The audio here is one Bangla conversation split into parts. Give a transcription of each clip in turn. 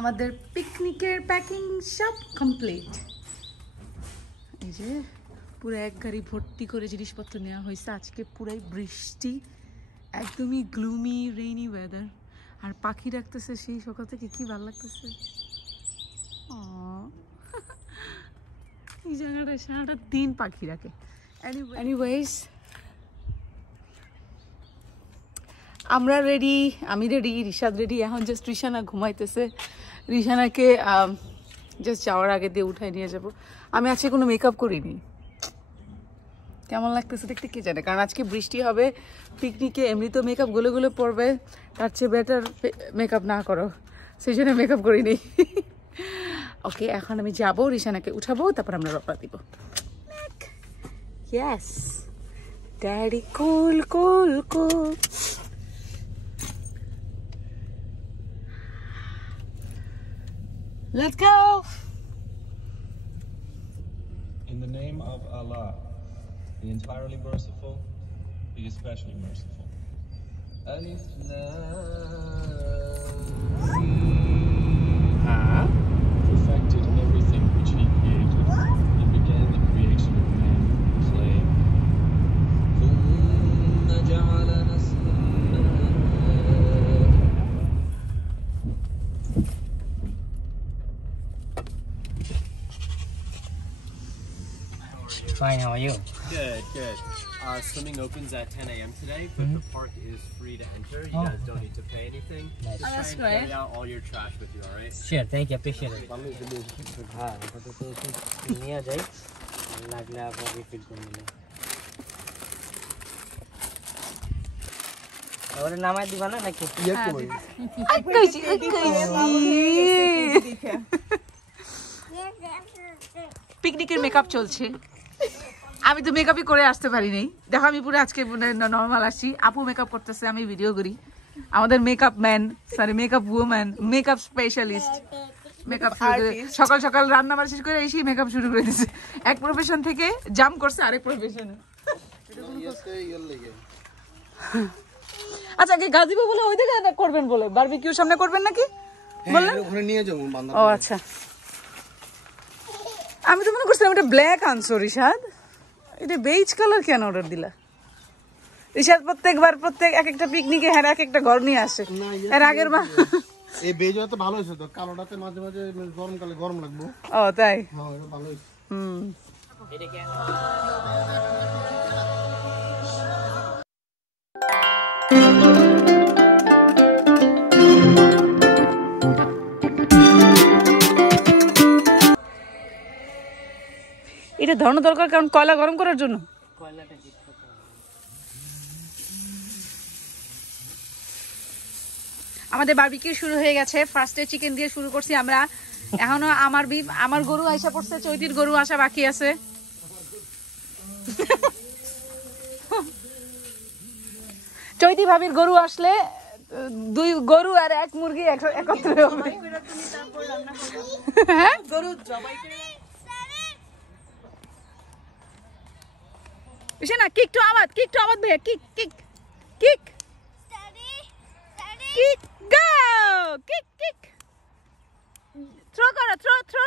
আমাদের পিকনিকের প্যাকিং সব কমপ্লিট। এই যে পুরো এক গাড়ি ভর্তি করে জিনিসপত্র নেওয়া হয়েছে। আজকে পুরাই বৃষ্টি, একদমই গ্লুমি রেইনি ওয়েদার। আর পাখি রাখতেছে সেই সকাল থেকে, কি ভালো লাগতেছে। এই জায়গাটা সারাটা দিন পাখি রাখে। এনিওয়েজ আমরা রেডি, আমি রেডি, রিশাদ রেডি। এখন জাস্ট রিশানা ঘুমাইতেছে। রিশানাকে জাস্ট যাওয়ার আগে দিয়ে উঠাই নিয়ে যাব। আমি আজকে কোনো মেকআপ করিনি। কেমন লাগতেছে দেখতে কে জানে, কারণ আজকে বৃষ্টি হবে। পিকনিকে এমনি তো মেকআপ গলে গলে পড়বে, তার চেয়ে বেটার মেকআপ না করো, সেই জন্য মেকআপ করিনি। ওকে, এখন আমি যাবো, রিশানাকে উঠাবো, তারপর আমরা রওনা দিব। Yes daddy, cool cool cool. Let's go! In the name of Allah, the entirely merciful, the especially merciful. Alif Lam. Perfected everything which He created and began the creation of man from clay. ثم جعل نسلًا. Fine, how are you? Good, good. Swimming opens at 10 a.m. today, but the park is free to enter. You guys don't need to pay anything. Nice. Just try and carry out all your trash with you, alright? Sure, thank you, appreciate it. हाँ, तो नहीं आ जाए, लगला आप अभी फिल कर मिले। और नाम है दीवाना ना कि? ये कोई? পিকনিকের মেকআপ চলছে। আমি তো মেকআপই করে আসতে পারি নাই, দেখো আমি পুরো আজকে নর্মাল আসছি। আপু মেকআপ করতেছে, আমি ভিডিও করি। আমাদের makeup man, sorry makeup woman, makeup specialist, makeup সকাল সকাল রান্না বাড়া শেষ করে এসেই মেকআপ শুরু করে দিচ্ছে। এক প্রফেশন থেকে জাম্প করছে আরেক প্রফেশনে। আচ্ছা, আগে গাজিবো বলে ওই দিকে করবেন বলে, বারবিকিউ সামনে করবেন নাকি বললেন? ওখানে নিয়ে যাবো। ও আচ্ছা, আমি তো মনে করছিলাম এটা ব্ল্যাক আনছো রিশাদ, এটা বেজ কালার কেন অর্ডার দিলা? রিশাদ প্রত্যেকবার এক একটা পিকনিকে হ্যাঁ এক একটা ঘর নিয়ে আসে। এর আগের বার এই বেজটা তো ভালো হয়েছে, তো কালোটাতে মাঝে মাঝে গরমকালে গরম লাগবে। ও তাই? হ্যাঁ, এটা ভালো হয়েছে। এটা ধরানো দরকার, কারণ কয়লা গরম করার জন্য। আমাদের বারবিকিউ শুরু হয়ে গেছে। ফার্স্টে চিকেন দিয়ে শুরু করছি আমরা। এখনো আমার গরু আইসা পড়ছে, চৈতির গরু আসা বাকি আছে। চৈতি ভাবির গরু আসলে 2 গরু আর 1 মুরগি একত্রে হবে। হ্যাঁ, গরু জবাই করে না। কিক টু আওয়াজ ভাইয়া, কিক কিক কিক কিক, গো কিক কিক, থ্রো করো, থ্রো।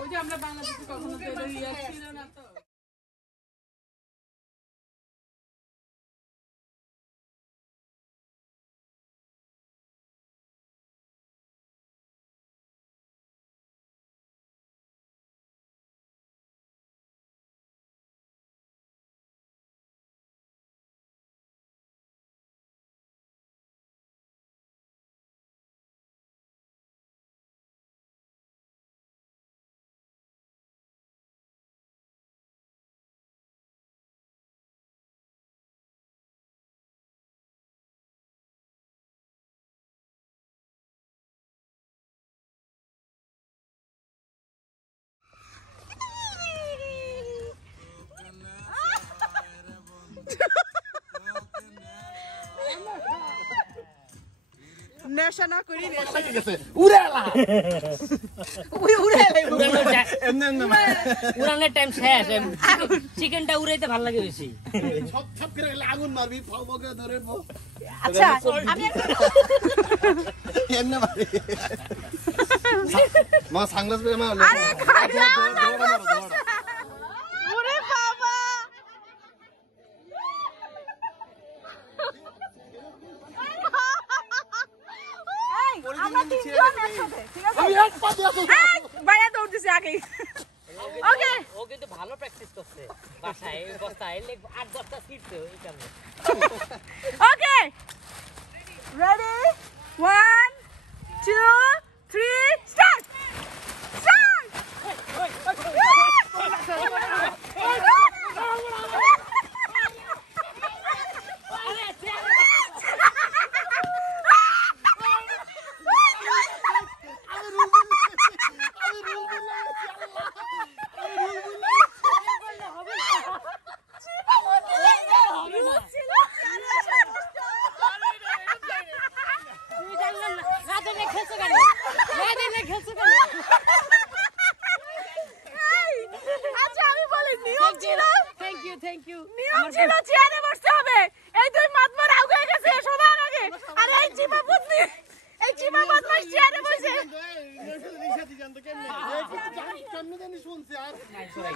ওই যে আমরা বাংলাদেশে কখনো ছিল না তো। নেশা না করি নেশা উড়ানের টাইম শেষ চিকেনটা উড়াইতে ভালো লাগে বেশি আগুন মারবি ফাউকে ধরে আচ্ছা আমি এমনে মারি মা সানগ্লাস পরে মা আরে খাইলা ওরে বাবা আমরা তিনজন একসাথে ঠিক আছে আমি এক পা দিয়ে আসি বাইরে দৌড় দিছি আগে ওকে ও কিন্তু ভালো প্র্যাকটিস করছে বাসায় এই বস্তায় 8-10টা শিখছে এই কারণে ওকে রেডি 1 2 3 স্টার্ট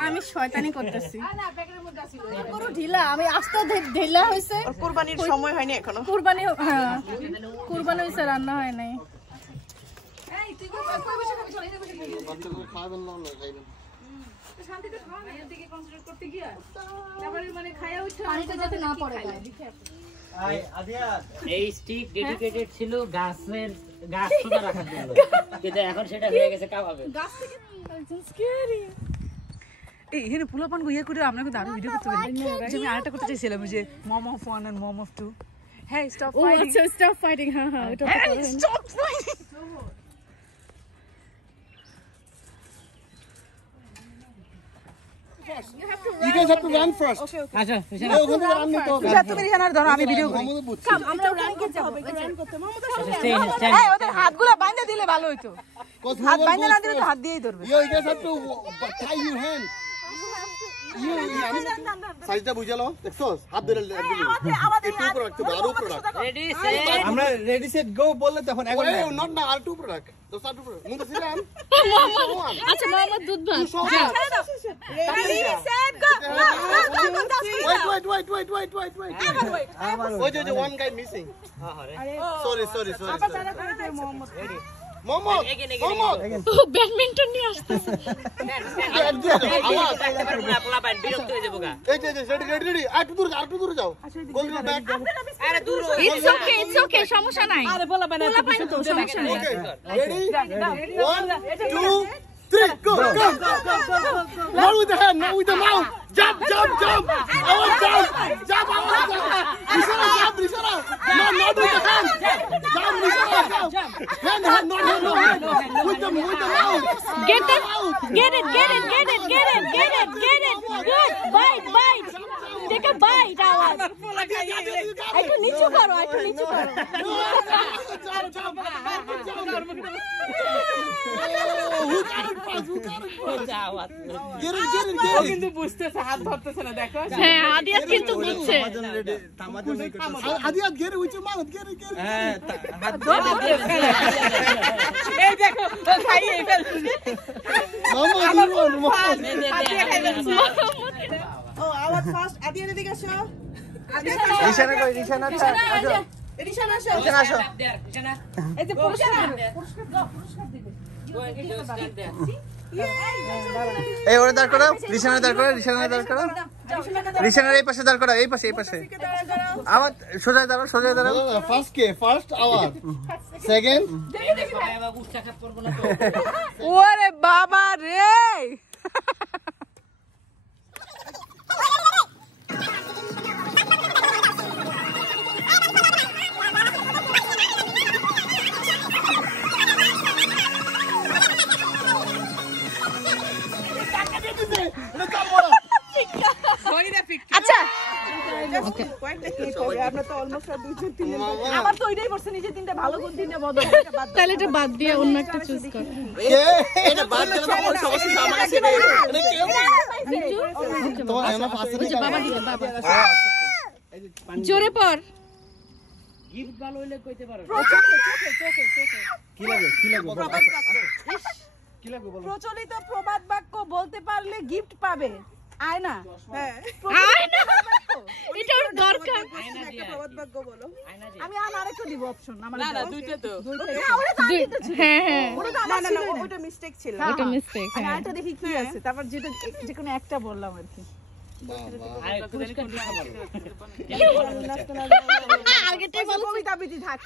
আমি শয়তানি করতেছি পুরো ঢিলা আমি আস্তে ঢিলা হইছে কুরবানির সময় হয়নি এখনো কুরবানি হ্যাঁ কুরবানি হইছে রান্না হয় নাই এই তুই কই বসে খাবি চল এই বসে খাবেন না খাইবেন শান্তিতে খাও না এর দিকে কনসেন্ট্রেট করতে গিয়া তারপরে মানে খায়া উঠা পানিটা যাতে না পড়ে গায়ে এই স্টিক ডেডিকেটেড ছিল গাছ সোজা রাখার জন্য কিন্তু এখন সেটা হয়ে গেছে কাবাবে গাছ থেকে স্ক্যারি এই এখানে পোলাপান গইয়া করে আমরা কিন্তু আরো ভিডিও করতে পারি যে আমি আরেকটা করতে চাইছিলাম যে mom of 1 and mom of 2 hey stop fighting আচ্ছা স্টপ ফাইটিং হ্যাঁ হ্যাঁ এটা stop fighting You guys have to run first. আচ্ছা ওখানে রান নিতে হবে তুমি রিহানার ধরো আমি ভিডিও করি কাম আমরা রান করতে হবে রান করতে মামুদের সাথে এই ওদের হাতগুলো বাইন্ধে দিলে ভালো হইতো হাত বাইন্ধে না দিলে তো হাত দিয়েই ধরবে You guys have to tie your hand. সাইজটা বুঝালো দেখছস হাত ধরে দিলি একটু উপরে রাখতে হবে আর উপরে রাখ রেডি সেট আমরা রেডি সেট গো বললে তখন এখন ওরে নট না আর একটু উপরে রাখ দোস্ত আর উপরে মুন্ডা সিরাম আচ্ছা মোহাম্মদ দুধ ভাত রেডি সেট গো Wait. ওই যে one guy missing. Sorry. Mohammad badminton নিয়ে আসতেছে বিরক্ত হয়ে যাবো গা এই যে রেডি আর একটু দূরে যাও গোল ব্যাক আরে দূর ইটস ওকে সমস্যা নাই আরে বলা বানা তো সমস্যা নেই okay ready 1 2 3 go not with the hand not with the mouth jump I want jump Rishana not with the hand jump Rishana hand not with the mouth get it good bite take a bite আওয়াজ একটু নিচু করো কিন্তু বুঝতেছে হাত ধরতেছে না দেখো হ্যাঁ আদিয়াত কিন্তু বুঝছে Adiyat get it with your mouth get it হ্যাঁ এই দেখো খাইয়ে ফেলছে Mama ও আওয়াজ ফাস্ট আদিয়া দিকে আসো রিশানা কই রিশানা আসো এই যে পুরস্কার এই ওরে দাঁড় করাও রিশানা দাঁড় করাও রিশানার এই পাশে দাঁড় করাও এই পাশে আবার সোজা দাঁড়াও first hour second ওরে বাবা রে Sorry, that pick. আচ্ছা আমার তো ওইটাই পড়ছে নিজে তিনটা ভালো গুণ তিনটা বদল তাহলে এটা বাদ দিয়ে অন্য একটা চুজ কর। এটা বাদ দিলে তো কোনো সমস্যা আমার আছে রে এটা কেউ তোমার এমন পাশে বাবা দিবে বাবা। জোরে পড়। গিফট ভালো হইলে কইতে পারো। কি লাগে প্রচলিত প্রবাদ বাক্য বলতে পারলে গিফট পাবে। আয়না। হ্যাঁ আয়না, এটা ওর দরকার। প্রবাদ বাক্য বলো। আমি আরেকটা দিব অপশন। আমার না দুইটা তো হ্যাঁ হ্যাঁ না ওটা মিস্টেক ছিল। ওটা মিস্টেক। আমি আরেকটা দেখি কি আছে, তারপর যেটা যে কোনো একটা বললাম আর কি। আরে পুরস্কার দিতে পারো। আগেটাই বলো। কবিতা আবৃত্তি থাক।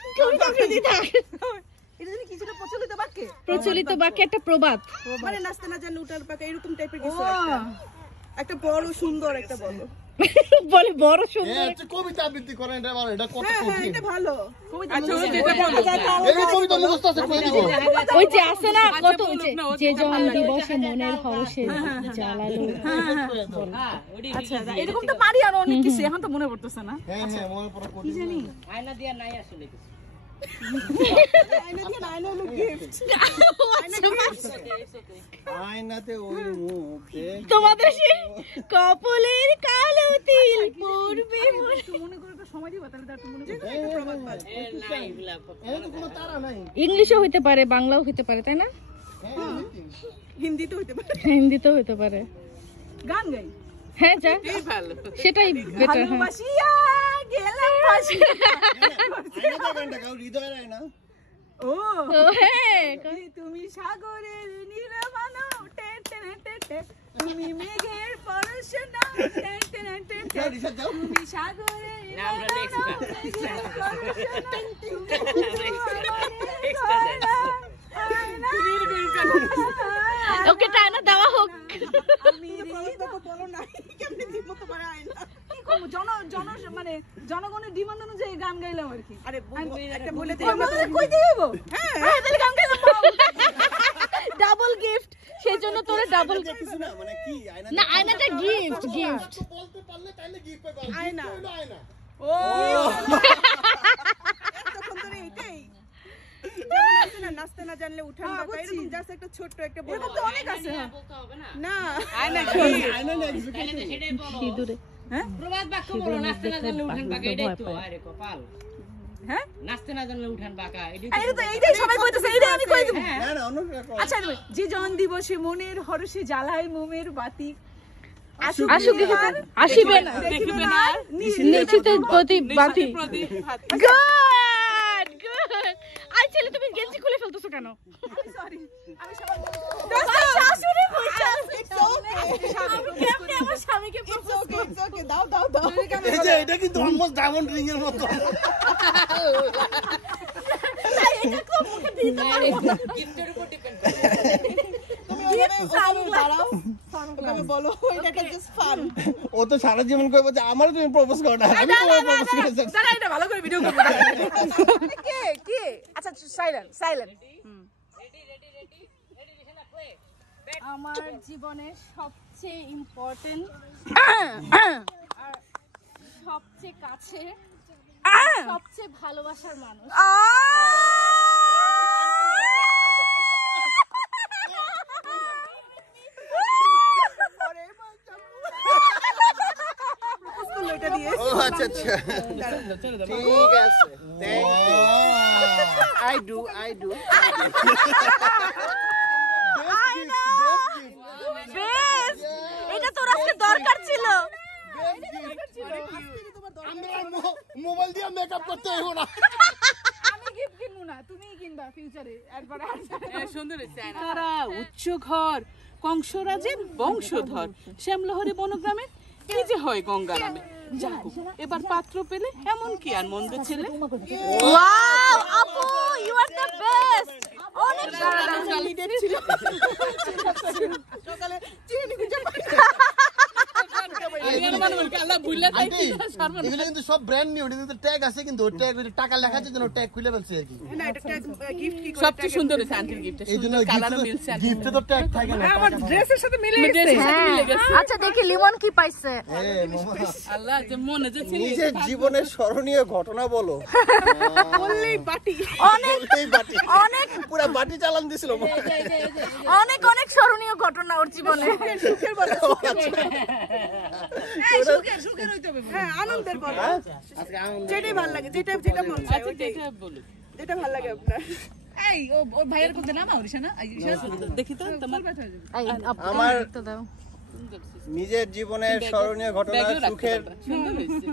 এটা যদি কিছু প্রচলিত বাক্য, প্রচলিত বাক্যে একটা প্রবাদ, মানে নাচতে না জানলে উঠার পাকা এরকম টাইপের কিছু একটা বড় সুন্দর একটা বলো। বলে বড় সুন্দর এটা কবিতা আবৃত্তি করেন এটা ভালো, এটা কত কঠিন। এটা ভালো কবিতা। আচ্ছা ও যেটা বলো এই কবিতা মুখস্থ আছে কই দিব। ওই যে আছে না কত যে জন দিবসে মনের হরষে জ্বালালো। হ্যাঁ ওডি আচ্ছা এরকম তো পারি আর অনেক কিছু, এখন তো মনে পড়তেছে না। হ্যাঁ মনে পড়া কি কঠিন। জানি আয়না দিয়া নাই আসলে কিছু। আয়না দিয়ে আয়না হলো গিফট। আয়নাতে ওই মুখ দেখ। তোমাদের সেই কপালের কালো তিল পড়বে একটু মনে করে তো সময় দিবা, তাহলে একটু মনে করে এ নাই বলা। এর তো কোনো তারা নাই। ইংলিশও হইতে পারে, বাংলাও হইতে পারে, তাই না? হিন্দি তো হইতে পারে, হিন্দিতেও হইতে পারে। গান গাই। হ্যাঁ যা ভালো সেটাই বেটার। হ্যাঁ ভালোবাসিয়া গেলাম ফাঁসি। আয়নাতে গানটা গাও, হৃদয় রায় না। ও ও হ্যাঁ তুমি সাগরের নীলবানো টে টে টে টে, তুমি মেঘের পরশনা টে টে টে টে, তুমি সাগরের না আমরা নেক্সট মেঘের পরশনা, ওকে টানা দেওয়া হোক। আমি বলো না কেমনে দিব তোমার আয়না কি করব, মানে জনগণের ডিমান্ড অনুযায়ী গান গাইলাম আর কি। আরে একটা বলে দিই আমরা কই দিব। হ্যাঁ তাহলে গান গাইলাম। ডাবল গিফট, সেজন্য তোরা ডাবল কিছু না মানে কি আয়না না, আয়নাটা গিফট গিফট। বলতে পারলে তাইলে গিফট পাবে। আয়না। আয়না ও তখন ধরে এইটাই যেমন আছে না নাচতে না জানলে উঠান বাঁকা, এরকম জাস্ট একটা ছোট্ট একটা বল। এরকম তো অনেক আছে। বলতে হবে না। না আয়না কি আয়না না কিছু তাহলে তো সেটাই বলো। সিঁদুরে প্রবাদ বাক্য বলো, নাচতে না জানলে উঠান বাঁকা, এটাই তো। আরে কপাল। হ্যাঁ নাচতে না জানলে উঠান বাঁকা, এটাই এটা তো এইটাই সবাই কইতেছে, এইটাই আমি কই দেব। না না অন্য রকম। আচ্ছা যে জন দিবসে মনের হরষে জ্বালায় মোমের বাতি, আসুক আসিবে না দেখিবে না নিশ্চিত প্রতি বাতি। প্রদীপ হাত গুড গুড। আই ছেলে তুমি গেঞ্জি খুলে ফেলতেছো কেন? সরি আমি সবার শাশুড়ি কইছে কেমনে আমার স্বামীকে প্রপোজ করছে। দাও এই যে এটা কিন্তু অলমোস্ট ডায়মন্ড রিং এর মতো। গিফটের উপর ডিপেন্ড করে। ও তো সারা জীবন কইবো যে আমারও তুমি প্রপোজ করো না, আমি তোমার প্রপোজ করেছি। দাঁড়া এটা ভালো করে ভিডিও করব। কে আচ্ছা সাইলেন্ট। আমার জীবনের সবচেয়ে ইম্পর্টেন্ট আর সবচেয়ে কাছে সবচেয়ে ভালোবাসার মানুষ। ও আচ্ছা আচ্ছা ঠিক আছে, থ্যাংক ইউ। আই ডু এটা তোর আজকে দরকার ছিল। মোবাইল দিয়ে মেকআপ করতে হইব না। আমি গিফট কিনবো না, তুমিই কিনবা ফিউচারে একবার। সুন্দর তারা উচ্চ ঘর কংসরাজের বংশধর, শ্যামলহরি বনগ্রামে কি যে হয় গঙ্গা নামে। যাক এবার পাত্র পেলে এমন কি আর মন্দ ছেলে। ওয়াও আপু ইউ আর দ্য বেস্ট। অনেক ছিল সকালে চিনি আমি আর মনে মনে আল্লাহ ভুলে যাই আন্টি এগুলো কিন্তু সব ব্র্যান্ড নিউ, এটা কিন্তু ট্যাগ আছে, কিন্তু ওই ট্যাগ টাকা লেখা আছে জন্য ট্যাগ খুলে ফেলছে আর কি। না এটা গিফট কি করে সবচেয়ে সুন্দর হয়েছে আন্টির গিফটটা, এই জন্য সুন্দর কালারও মিলছে গিফটে তো ট্যাগ থাকে না। আমার ড্রেসের সাথে মিলে ড্রেসের সাথে মিলে গেছে। আচ্ছা দেখি লিমন কি পাইছে। আল্লাহ যে মনে যে ছিল নিজের জীবনের স্মরণীয় ঘটনা বলো। বললেই বাটি অনেক অনেক পুরো বাটি চালান দিছিল। অনেক অনেক স্মরণীয় ঘটনা ওর জীবনে। সুখের বলে সুখের হইতে হবে। হ্যাঁ আনন্দের বলে, যেটাই ভালো লাগে, যেটা মন চায় আচ্ছা ওইটাই, এটা বলুন যেটা ভালো লাগে আপনার। এই ও ভাইয়ের কোনটা নাম আউরিশা না দেখি তো তোমার আমার তো দাও। নিজের জীবনের স্মরণীয় ঘটনা, ব্যাগেও রাখতে সুখের পারবা। সুন্দর হয়েছে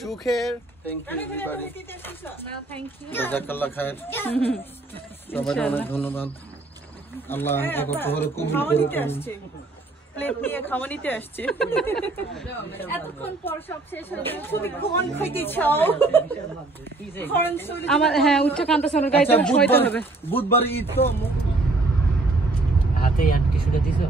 সুখের জাযাকাল্লাহ খায়ের। সবাইকে অনেক ধন্যবাদ। আল্লাহ কবুল করুন। প্লেট নিয়ে খাওয়া নিতে আসছে। এতক্ষণ পর সব শেষ হয়ে গেল। তুমি কোন খাইতে চাও? আমার হ্যাঁ উঠে কান্তা সামনে গাড়িতে শোইতে হবে। বুধবার ঈদ তো হাতে আর টিস্যুটা দিছো?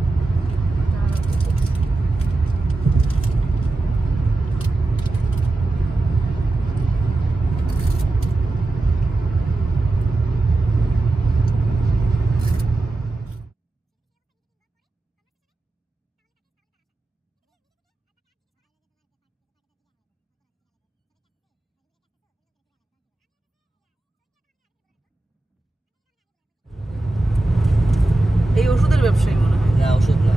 এই ওষুধের ব্যবসায়ী মনে হয়। না ওষুধ না,